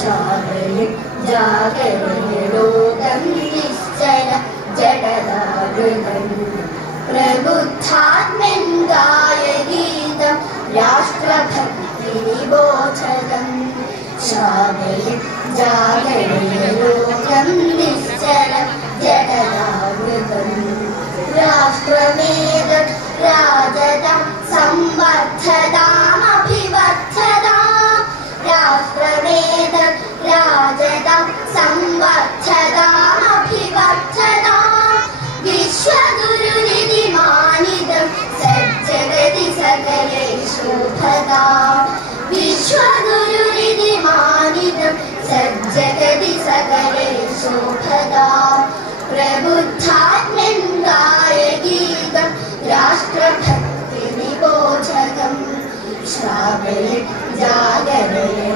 ശ്രാവണി ജാഗരണി ലോകം നിശ്ചല ജഡതാവൃതം പ്രബുദ്ധാത്മൻ ഗായ ഗീതം രാഷ്ട്രഭക്തി നിബോധകം ശ്രാവണി ജാഗരണി ലോകം നിശ്ചല ജഡതാവൃതം രാഷ്ട്രമേതം രാജതം സംവർദ്ധതാമഭിവർദ്ധതാം രാഷ്ട്രമേതം രാജതം സംവർദ്ധതാമഭിവർദ്ധതാം വിശ്വഗുരുനിധിമാനിതം സജ്ജഗതി സകലേ ശോഭതാം വിശ്വഗുരുനിധിമാനിതം സജ്ജഗതി സകലേ ശോഭതാം പ്രബുദ്ധാത്മൻ ഗായ ഗീതം രാഷ്ട്രഭക്തി നിബോധകം ശ്രാവണി ജാഗരണി